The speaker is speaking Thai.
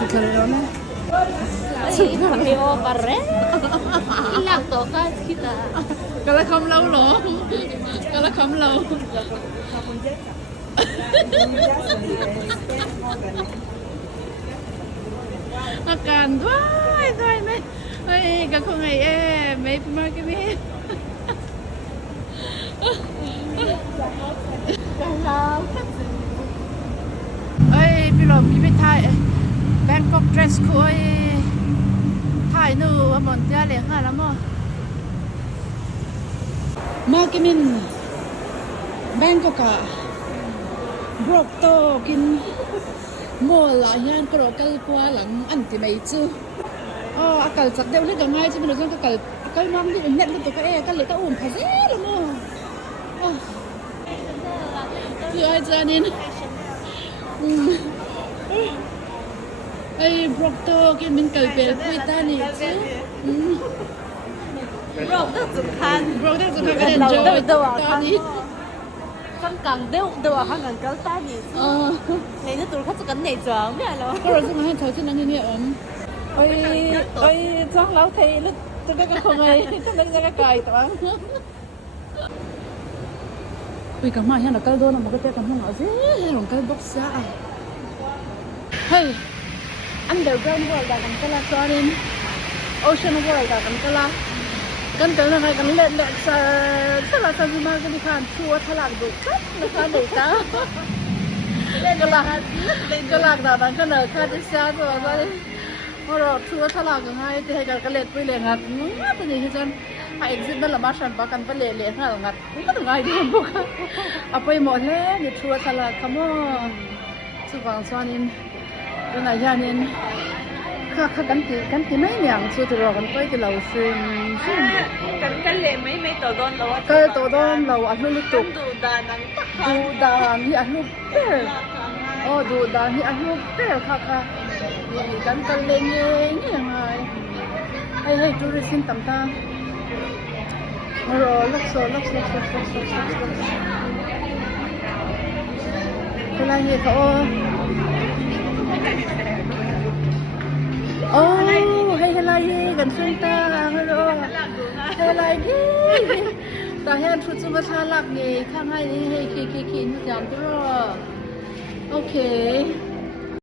Sukarone. Mario Barre. Ilang to ka kita. Kala kam lâu lỗ. Kala kam lâu. อาการด้วยไหมเฮ้ยกับคนไงไม่มากันนี่เอ้ยพี่หลอมพี่ไปถ่ายแบงกอกเดรสคุยถ่ายนู่นมันจะเลี้ยงหาแล้วมั้งมากินแบงกอกอะบรอกโตกินMola yan karo kal kwa lang anti mai chu akal chak deu le gangai chu mino jong akal nam di net lu to ka akal le ta phaze lo mo tu ai janin ai brok to ki min kal pel pui ta ni chu Brok da zu kan. brok da zu ka enjoy ta ni Con càng đều đều ở hàng cao ta nhỉ? Này nó tụi khách có cái này chọn biết rồi. Có rồi chúng ta thấy trên này nghe ổn. Ôi chắc lão thầy lúc tôi cái không ấy, tôi mới ra cái cài tao. Ui cả mai nó cái đôi nó một cái cái không nói gì, lòng cái bốc xa. Hey, underground world là cái là cho nên ocean world là cái làกันกันอะไรกันเล่นเล่นถ้าเราทำมาก็มีการทัวร์ทลากดูครับนะคะเด็กจ้าเล่นกันละเล่นกันละดาวนั้นก็เลยค่าที่เสียตัวก็เลยพอเราทัวร์ทลากกันให้ที่ให้กันเล่นไปเล่นงัดตัวนี้ที่จนไอ้เอ็กซิสนั่นละมาชันปากันไปเล่นเล่นให้งัดก็ถึงไงดีพวกเอาไปหมดแล้วเนี่ยทัวร์ทลากขโมยสุวรรณสวรรค์ก็ไหนยานินค่ะกันที่ไม่อย่างสุดที่เรากันไปที่เราซึ่งCái lệ mấy tổ đôn đâu. ก็ตัวโดนเราอันนู้นตุก Đủ đà nắng tắc ดูดานที่อันนู้นเต๋อดูดานที่อันนู้นเต๋อค่ะนี่กันเล่นยังไงให้ดูริสินต่ำตารอลักโซเวลาเนี่ยเขาโอ้ให้อะไรกันซึ่งตาฮัลโหลให้อะไรดีแต่เห็นชุดสุภาพลักษณ์ไงข้างให้คีนี่จำตัวโอเค